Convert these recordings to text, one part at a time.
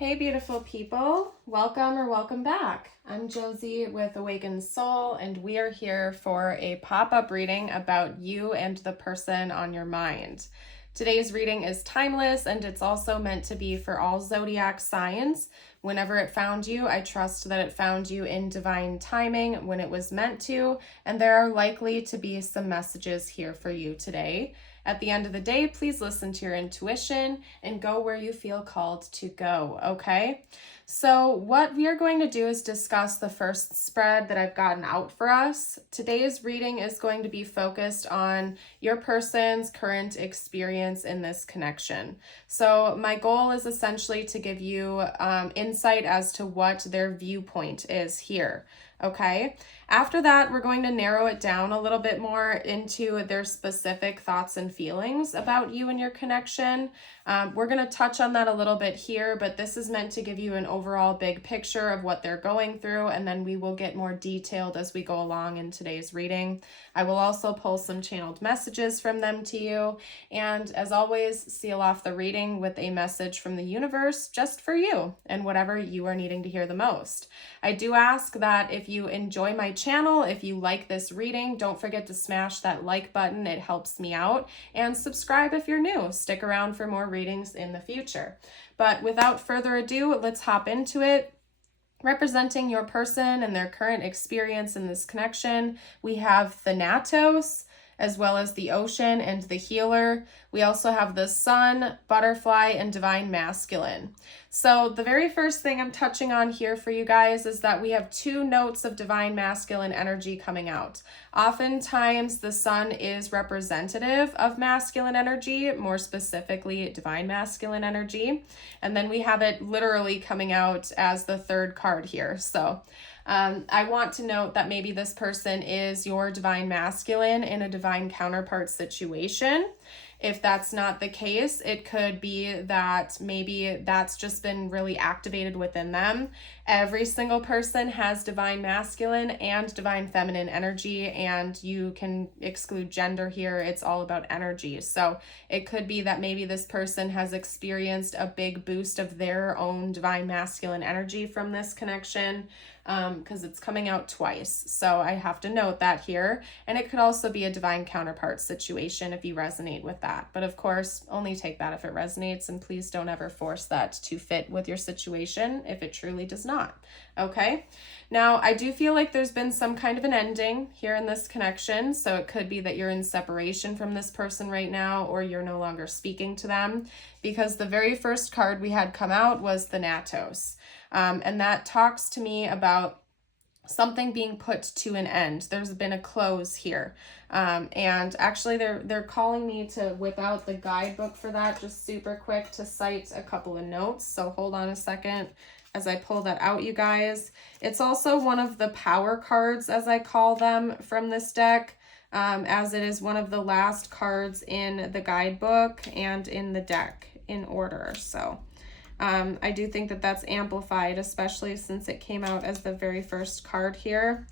Hey beautiful people, welcome or welcome back. I'm Josie with Awakened Soul, and we are here for a pop-up reading about you and the person on your mind. Today's reading is timeless, and it's also meant to be for all zodiac signs. Whenever it found you, I trust that it found you in divine timing when it was meant to, and there are likely to be some messages here for you today. At the end of the day, please listen to your intuition and go where you feel called to go, okay? So what we are going to do is discuss the first spread that I've gotten out for us. Today's reading is going to be focused on your person's current experience in this connection. So my goal is essentially to give you insight as to what their viewpoint is here. Okay, after that, we're going to narrow it down a little bit more into their specific thoughts and feelings about you and your connection. We're going to touch on that a little bit here, but this is meant to give you an overall big picture of what they're going through, and then we will get more detailed as we go along in today's reading. I will also pull some channeled messages from them to you, and as always, seal off the reading with a message from the universe just for you and whatever you are needing to hear the most. I do ask that if you enjoy my channel, if you like this reading, don't forget to smash that like button. It helps me out. And subscribe if you're new. Stick around for more readings in the future. But without further ado, let's hop into it. Representing your person and their current experience in this connection, we have Thanatos, as well as the ocean and the healer. We also have the sun, butterfly, and divine masculine. So the very first thing I'm touching on here for you guys is that we have two notes of divine masculine energy coming out. Oftentimes the sun is representative of masculine energy, more specifically divine masculine energy. And then we have it literally coming out as the third card here. So I want to note that maybe this person is your divine masculine in a divine counterpart situation. If that's not the case, it could be that maybe that's just been really activated within them. Every single person has divine masculine and divine feminine energy, and you can exclude gender here. It's all about energy. So it could be that maybe this person has experienced a big boost of their own divine masculine energy from this connection, because it's coming out twice. So I have to note that here. And it could also be a divine counterpart situation if you resonate with that. But of course, only take that if it resonates, and please don't ever force that to fit with your situation if it truly does not. Okay? Now, I do feel like there's been some kind of an ending here in this connection. So it could be that you're in separation from this person right now, or you're no longer speaking to them, because the very first card we had come out was Thanatos. And that talks to me about something being put to an end. There's been a close here. And actually they're calling me to whip out the guidebook for that just super quick to cite a couple of notes. So hold on a second as I pull that out, you guys. It's also one of the power cards, as I call them, from this deck, as it is one of the last cards in the guidebook and in the deck in order. So I do think that that's amplified, especially since it came out as the very first card here.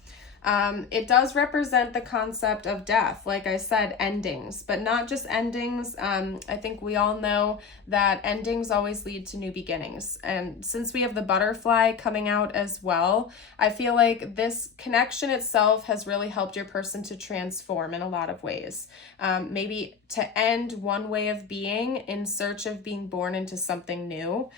It does represent the concept of death, like I said, endings, but not just endings. I think we all know that endings always lead to new beginnings. And since we have the butterfly coming out as well, I feel like this connection itself has really helped your person to transform in a lot of ways. Maybe to end one way of being in search of being born into something new.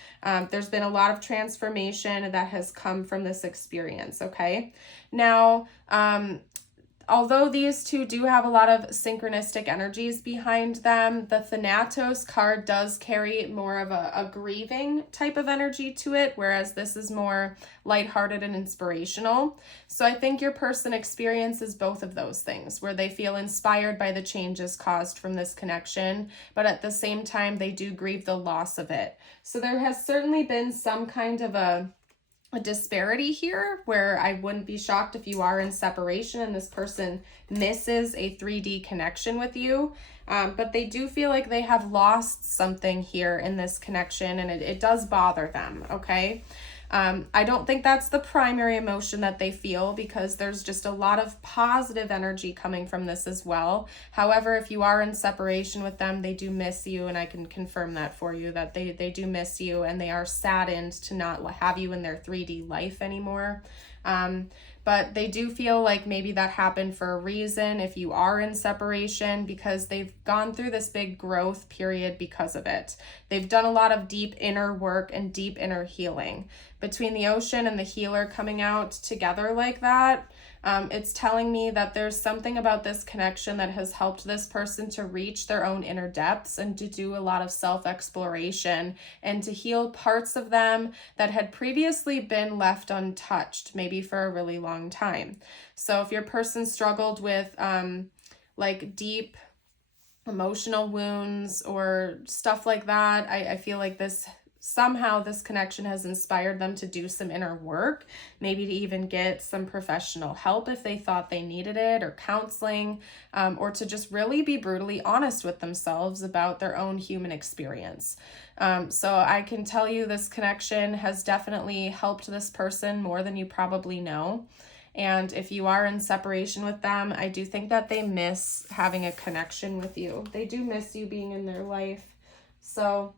There's been a lot of transformation that has come from this experience, okay? Now, although these two do have a lot of synchronistic energies behind them, the Thanatos card does carry more of a grieving type of energy to it, whereas this is more lighthearted and inspirational. So I think your person experiences both of those things, where they feel inspired by the changes caused from this connection, but at the same time, they do grieve the loss of it. So there has certainly been some kind of a disparity here, where I wouldn't be shocked if you are in separation and this person misses a 3D connection with you. But they do feel like they have lost something here in this connection, and it does bother them, okay? I don't think that's the primary emotion that they feel, because there's just a lot of positive energy coming from this as well. However, if you are in separation with them, they do miss you, and I can confirm that for you, that they do miss you, and they are saddened to not have you in their 3D life anymore. But they do feel like maybe that happened for a reason if you are in separation, because they've gone through this big growth period because of it. They've done a lot of deep inner work and deep inner healing. Between the ocean and the healer coming out together like that, it's telling me that there's something about this connection that has helped this person to reach their own inner depths and to do a lot of self-exploration and to heal parts of them that had previously been left untouched, maybe for a really long time. So if your person struggled with like deep emotional wounds or stuff like that, I feel like somehow this connection has inspired them to do some inner work, maybe to even get some professional help if they thought they needed it, or counseling, or to just really be brutally honest with themselves about their own human experience. So I can tell you this connection has definitely helped this person more than you probably know. And if you are in separation with them, I do think that they miss having a connection with you. They do miss you being in their life. So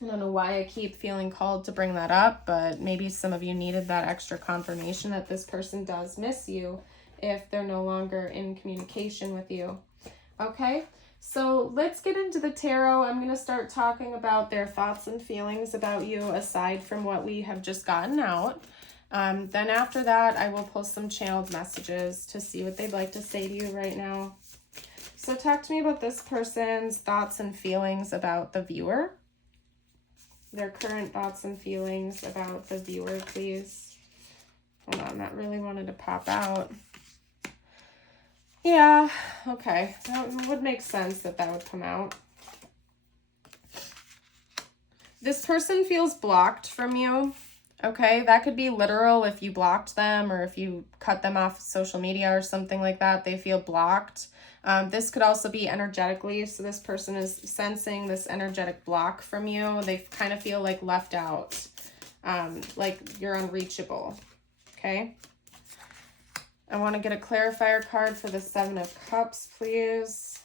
I don't know why I keep feeling called to bring that up, but maybe some of you needed that extra confirmation that this person does miss you if they're no longer in communication with you. Okay, so let's get into the tarot. I'm going to start talking about their thoughts and feelings about you aside from what we have just gotten out. Then after that, I will pull some channeled messages to see what they'd like to say to you right now. So talk to me about this person's thoughts and feelings about the viewer. Their current thoughts and feelings about the viewer, please. Hold on, that really wanted to pop out. Yeah, okay. That would make sense that would come out. This person feels blocked from you. Okay, that could be literal if you blocked them or if you cut them off social media or something like that. They feel blocked. This could also be energetically. So this person is sensing this energetic block from you. They kind of feel like left out, like you're unreachable. Okay. I want to get a clarifier card for the 7 of Cups, please.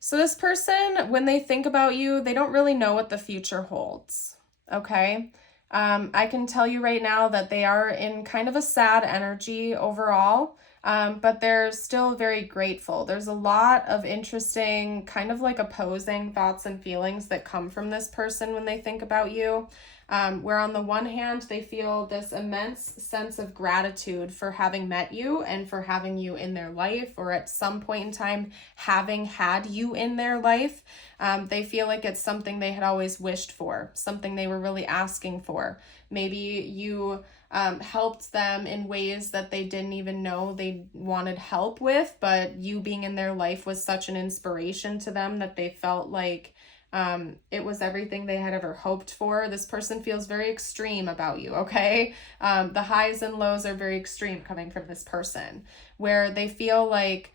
So this person, when they think about you, they don't really know what the future holds. Okay. I can tell you right now that they are in kind of a sad energy overall. But they're still very grateful. There's a lot of interesting, kind of like opposing thoughts and feelings that come from this person when they think about you. Where on the one hand, they feel this immense sense of gratitude for having met you and for having you in their life, or at some point in time, having had you in their life. They feel like it's something they had always wished for, something they were really asking for. Maybe you helped them in ways that they didn't even know they wanted help with, but you being in their life was such an inspiration to them that they felt like it was everything they had ever hoped for. This person feels very extreme about you, okay? The highs and lows are very extreme coming from this person, where they feel like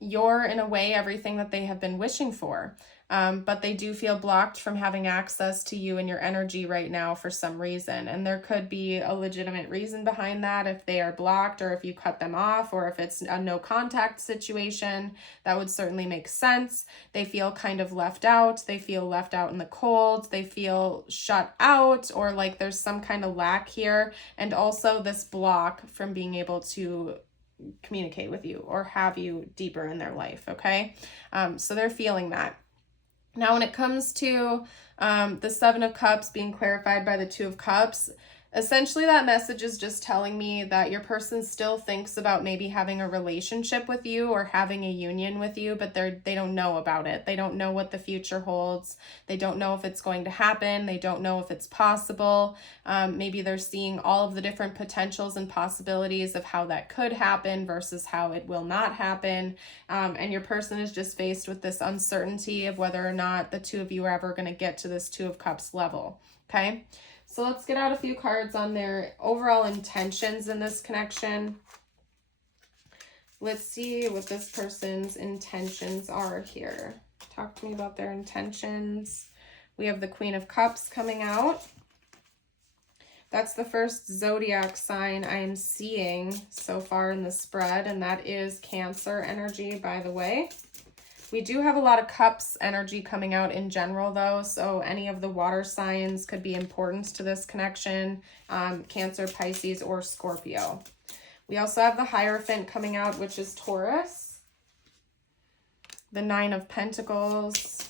you're in a way everything that they have been wishing for. But they do feel blocked from having access to you and your energy right now for some reason. And there could be a legitimate reason behind that if they are blocked, or if you cut them off, or if it's a no contact situation. That would certainly make sense. They feel kind of left out. They feel left out in the cold. They feel shut out, or like there's some kind of lack here. And also this block from being able to communicate with you or have you deeper in their life, okay? So they're feeling that. Now, when it comes to the 7 of Cups being clarified by the 2 of Cups, essentially that message is just telling me that your person still thinks about maybe having a relationship with you or having a union with you, but they don't know about it. They don't know what the future holds. They don't know if it's going to happen. They don't know if it's possible. Maybe they're seeing all of the different potentials and possibilities of how that could happen versus how it will not happen. And your person is just faced with this uncertainty of whether or not the 2 of you are ever going to get to this 2 of Cups level. Okay. So let's get out a few cards on their overall intentions in this connection. Let's see what this person's intentions are here. Talk to me about their intentions. We have the Queen of Cups coming out. That's the first zodiac sign I'm seeing so far in the spread, and that is Cancer energy, by the way. We do have a lot of cups energy coming out in general, though, so any of the water signs could be important to this connection, Cancer, Pisces, or Scorpio. We also have the Hierophant coming out, which is Taurus. The Nine of Pentacles.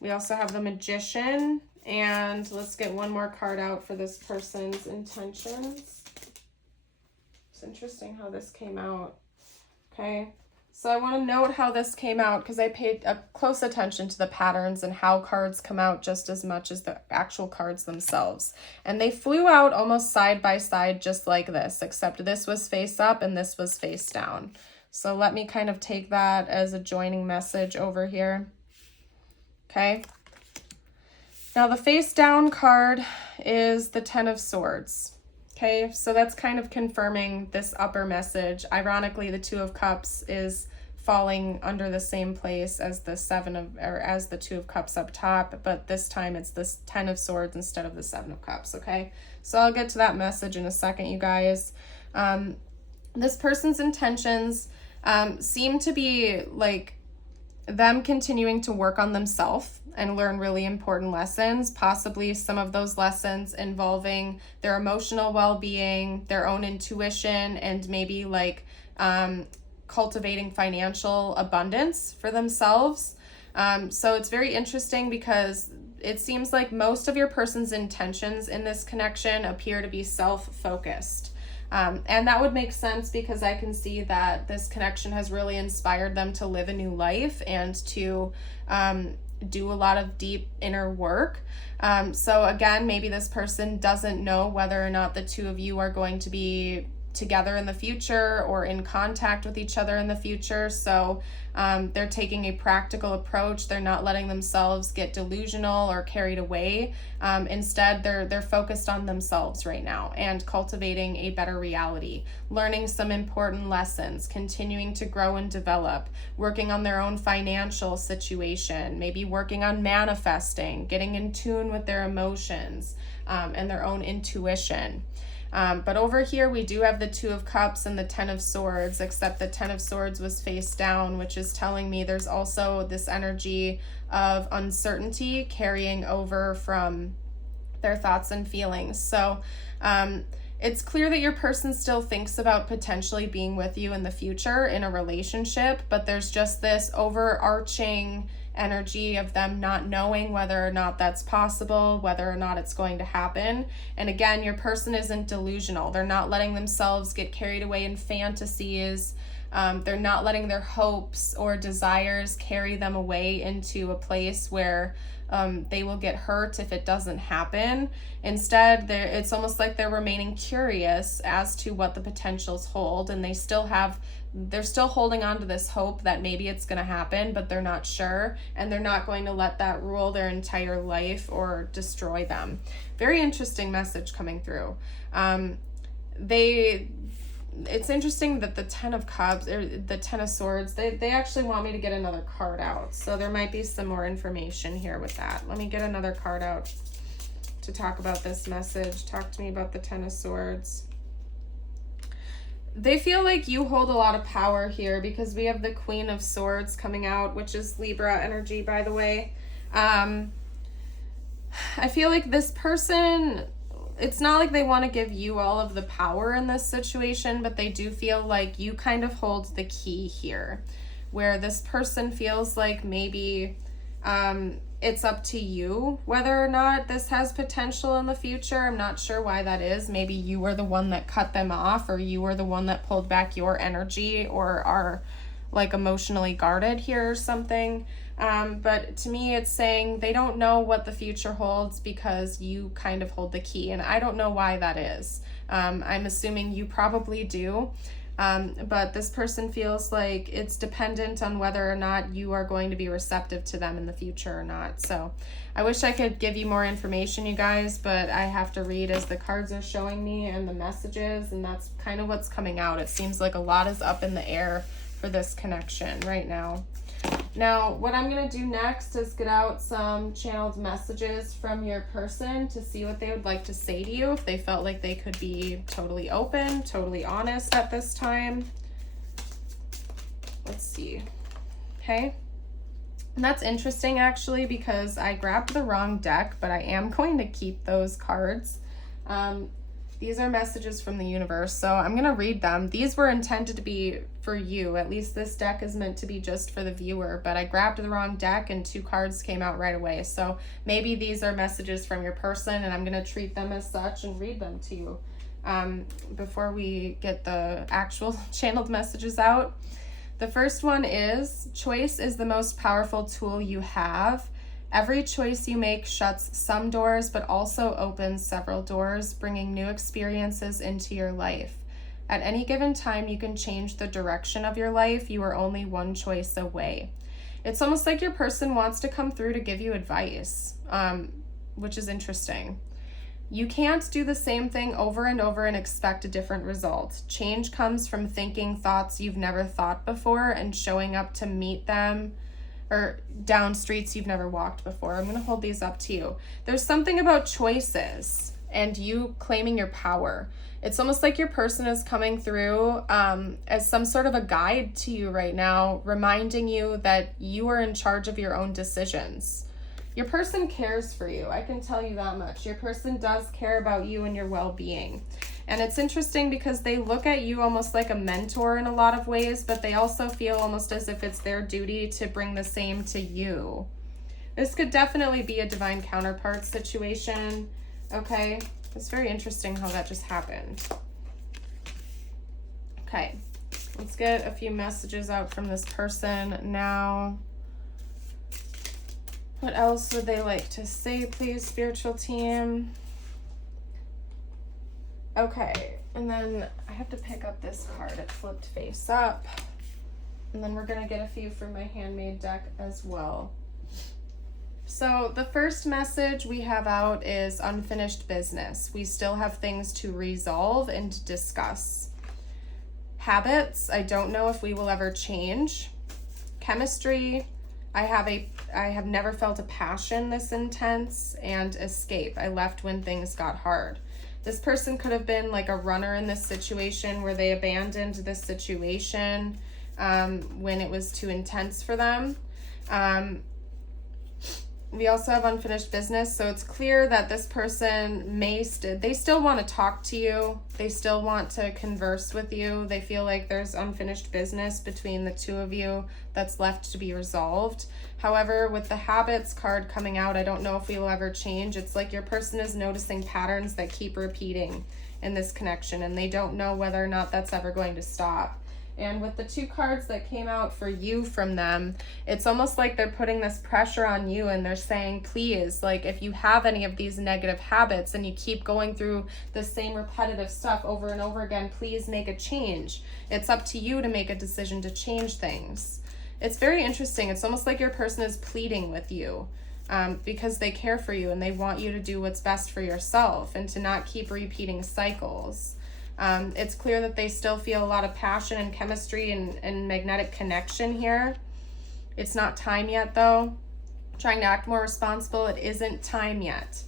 We also have the Magician. And let's get one more card out for this person's intentions. It's interesting how this came out. Okay. So I want to note how this came out because I paid close attention to the patterns and how cards come out just as much as the actual cards themselves. And they flew out almost side by side just like this, except this was face up and this was face down. So let me kind of take that as a joining message over here. Okay. Now the face down card is the Ten of Swords. Okay, so that's kind of confirming this upper message. Ironically, the Two of Cups is falling under the same place as the as the Two of Cups up top, but this time it's this Ten of Swords instead of the Seven of Cups, okay? So I'll get to that message in a second, you guys. This person's intentions seem to be like them continuing to work on themselves and learn really important lessons, possibly some of those lessons involving their emotional well-being, their own intuition, and maybe like cultivating financial abundance for themselves. So it's very interesting because it seems like most of your person's intentions in this connection appear to be self-focused. And that would make sense because I can see that this connection has really inspired them to live a new life and to do a lot of deep inner work. So again, maybe this person doesn't know whether or not the two of you are going to be together in the future or in contact with each other in the future. So they're taking a practical approach. They're not letting themselves get delusional or carried away. Instead, they're focused on themselves right now and cultivating a better reality, learning some important lessons, continuing to grow and develop, working on their own financial situation, maybe working on manifesting, getting in tune with their emotions and their own intuition. But over here, we do have the Two of Cups and the Ten of Swords, except the Ten of Swords was face down, which is telling me there's also this energy of uncertainty carrying over from their thoughts and feelings. So it's clear that your person still thinks about potentially being with you in the future in a relationship, but there's just this overarching energy of them not knowing whether or not that's possible, whether or not it's going to happen. And again, your person isn't delusional. They're not letting themselves get carried away in fantasies. They're not letting their hopes or desires carry them away into a place where they will get hurt if it doesn't happen. Instead, it's almost like they're remaining curious as to what the potentials hold, and they're still holding on to this hope that maybe it's going to happen, but they're not sure, and they're not going to let that rule their entire life or destroy them. Very interesting message coming through. It's interesting that the Ten of Cups, or the Ten of Swords, they actually want me to get another card out. So there might be some more information here with that. Let me get another card out to talk about this message. Talk to me about the Ten of Swords. They feel like you hold a lot of power here because we have the Queen of Swords coming out, which is Libra energy, by the way. I feel like this person, it's not like they want to give you all of the power in this situation, but they do feel like you kind of hold the key here, where this person feels like maybe it's up to you whether or not this has potential in the future. I'm not sure why that is. Maybe you were the one that cut them off, or you were the one that pulled back your energy, or are like emotionally guarded here or something. But to me, it's saying they don't know what the future holds because you kind of hold the key. And I don't know why that is. I'm assuming you probably do. But this person feels like it's dependent on whether or not you are going to be receptive to them in the future or not. So I wish I could give you more information, you guys, but I have to read as the cards are showing me and the messages, and that's kind of what's coming out. It seems like a lot is up in the air for this connection right now. Now, what I'm going to do next is get out some channeled messages from your person to see what they would like to say to you, if they felt like they could be totally open, totally honest at this time. Let's see. Okay. And that's interesting, actually, because I grabbed the wrong deck, but I am going to keep those cards. These are messages from the universe, so I'm going to read them. These were intended to be for you. At least this deck is meant to be just for the viewer, but I grabbed the wrong deck and 2 cards came out right away. So maybe these are messages from your person, and I'm going to treat them as such and read them to you before we get the actual channeled messages out. The first one is, choice is the most powerful tool you have. Every choice you make shuts some doors, but also opens several doors, bringing new experiences into your life. At any given time, you can change the direction of your life. You are only one choice away. It's almost like your person wants to come through to give you advice, which is interesting. You can't do the same thing over and over and expect a different result. Change comes from thinking thoughts you've never thought before and showing up to meet them, or down streets you've never walked before. I'm going to hold these up to you. There's something about choices and you claiming your power. It's almost like your person is coming through as some sort of a guide to you right now, reminding you that you are in charge of your own decisions. Your person cares for you. I can tell you that much. Your person does care about you and your well-being. And it's interesting because they look at you almost like a mentor in a lot of ways, but they also feel almost as if it's their duty to bring the same to you. This could definitely be a divine counterpart situation, okay? It's very interesting how that just happened. Okay, let's get a few messages out from this person now. What else would they like to say, please, spiritual team? Okay, and then I have to pick up this card. It flipped face up. And then we're going to get a few from my handmade deck as well. So the first message we have out is unfinished business. We still have things to resolve and discuss. Habits, I don't know if we will ever change. Chemistry, I have never felt a passion this intense. And escape, I left when things got hard. This person could have been like a runner in this situation where they abandoned this situation when it was too intense for them. We also have unfinished business, so it's clear that this person they still want to talk to you. They still want to converse with you. They feel like there's unfinished business between the two of you that's left to be resolved. However, with the habits card coming out, I don't know if we will ever change. It's like your person is noticing patterns that keep repeating in this connection, and they don't know whether or not that's ever going to stop. And with the 2 cards that came out for you from them, it's almost like they're putting this pressure on you and they're saying, please, like if you have any of these negative habits and you keep going through the same repetitive stuff over and over again, please make a change. It's up to you to make a decision to change things. It's very interesting. It's almost like your person is pleading with you because they care for you and they want you to do what's best for yourself and to not keep repeating cycles. It's clear that they still feel a lot of passion and chemistry and magnetic connection here. It's not time yet, though. Trying to act more responsible. It isn't time yet.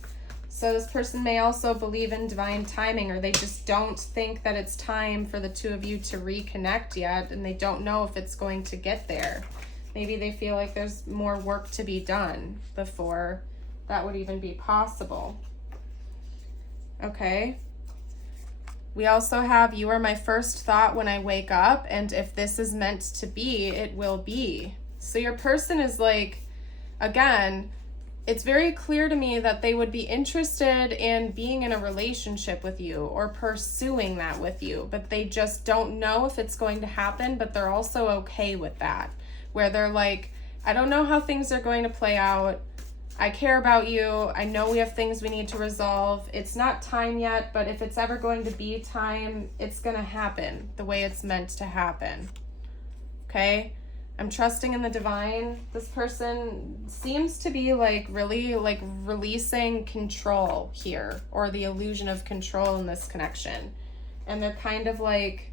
So this person may also believe in divine timing, or they just don't think that it's time for the 2 of you to reconnect yet, and they don't know if it's going to get there. Maybe they feel like there's more work to be done before that would even be possible. Okay. We also have, you are my first thought when I wake up, and if this is meant to be, it will be. So your person is like, again, it's very clear to me that they would be interested in being in a relationship with you or pursuing that with you, but they just don't know if it's going to happen, but they're also okay with that, where they're like, I don't know how things are going to play out. I care about you. I know we have things we need to resolve. It's not time yet, but if it's ever going to be time, it's going to happen the way it's meant to happen. Okay? I'm trusting in the divine. This person seems to be like really like releasing control here, or the illusion of control in this connection. And they're kind of like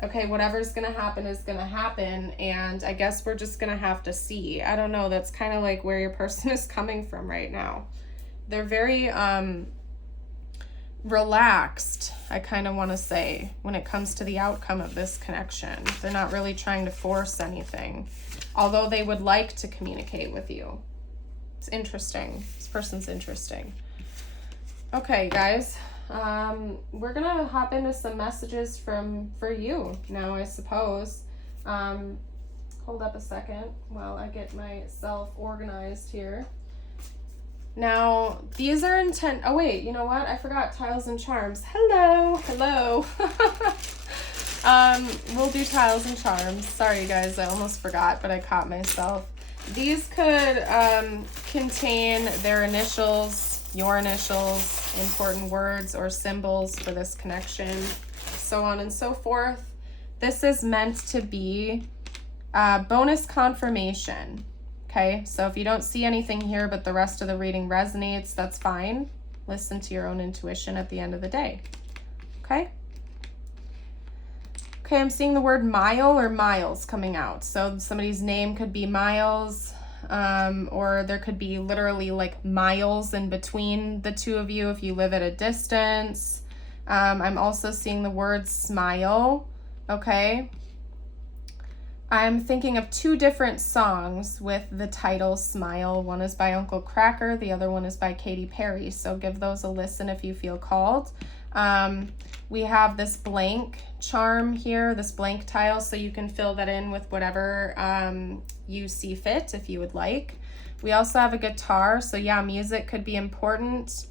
Okay, whatever's going to happen is going to happen, and I guess we're just going to have to see. I don't know, that's kind of like where your person is coming from right now. They're very relaxed, I kind of want to say, when it comes to the outcome of this connection. They're not really trying to force anything, although they would like to communicate with you. It's interesting. This person's interesting. Okay, guys. We're gonna hop into some messages for you now, I suppose. Hold up a second while I get myself organized here. Now, these are intent. Oh wait, you know what? I forgot tiles and charms. Hello. We'll do tiles and charms. Sorry guys, I almost forgot, but I caught myself. These could contain their initials, your initials, important words or symbols for this connection, so on and so forth. This is meant to be bonus confirmation. Okay, so if you don't see anything here but the rest of the reading resonates, that's fine. Listen to your own intuition at the end of the day. Okay? Okay, I'm seeing the word mile or miles coming out. So somebody's name could be Miles, or there could be literally like miles in between the two of you if you live at a distance. I'm also seeing the word smile. Okay. I'm thinking of two different songs with the title Smile. One is by Uncle Kracker, the other one is by Katy Perry. So give those a listen if you feel called. We have this blank charm here, this blank tile, so you can fill that in with whatever you see fit if you would like. We also have a guitar, so yeah, music could be important.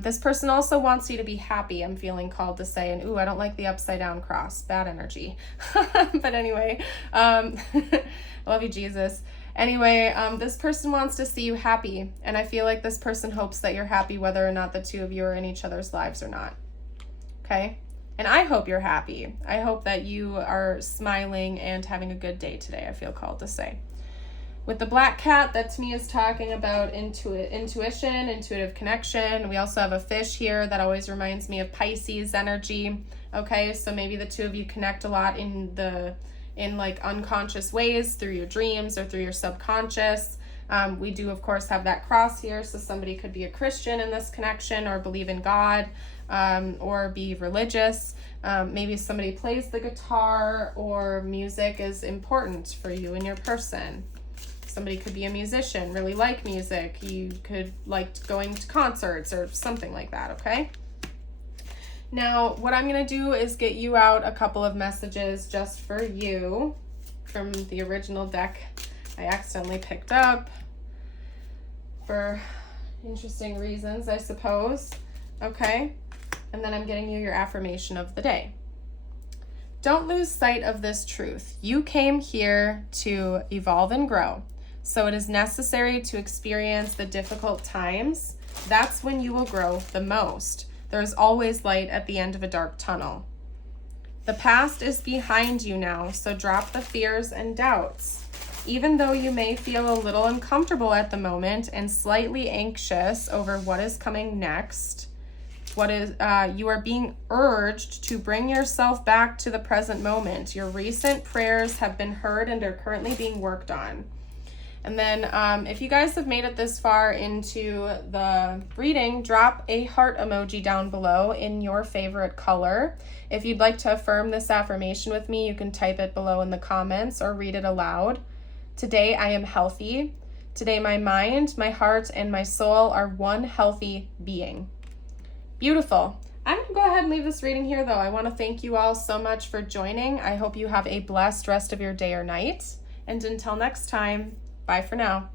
This person also wants you to be happy, I'm feeling called to say, and ooh, I don't like the upside down cross, bad energy. But anyway, love you, Jesus. Anyway, this person wants to see you happy, and I feel like this person hopes that you're happy whether or not the two of you are in each other's lives or not. Okay? And I hope you're happy. I hope that you are smiling and having a good day today, I feel called to say. With the black cat, that to me is talking about intuition, intuitive connection. We also have a fish here that always reminds me of Pisces energy. Okay, so maybe the two of you connect a lot in like unconscious ways through your dreams or through your subconscious. We do, of course, have that cross here, so somebody could be a Christian in this connection or believe in God, or be religious. Maybe somebody plays the guitar or music is important for you and your person. Somebody could be a musician, really like music. You could like going to concerts or something like that, okay? Now, what I'm going to do is get you out a couple of messages just for you from the original deck I accidentally picked up for interesting reasons, I suppose. Okay? And then I'm getting you your affirmation of the day. Don't lose sight of this truth. You came here to evolve and grow. So it is necessary to experience the difficult times. That's when you will grow the most. There is always light at the end of a dark tunnel. The past is behind you now, so drop the fears and doubts. Even though you may feel a little uncomfortable at the moment and slightly anxious over what is coming next, you are being urged to bring yourself back to the present moment. Your recent prayers have been heard and are currently being worked on. And then if you guys have made it this far into the reading, drop a heart emoji down below in your favorite color. If you'd like to affirm this affirmation with me, you can type it below in the comments or read it aloud. Today I am healthy. Today my mind, my heart, and my soul are one healthy being. Beautiful. I'm going to go ahead and leave this reading here, though. I want to thank you all so much for joining. I hope you have a blessed rest of your day or night. And until next time, bye for now.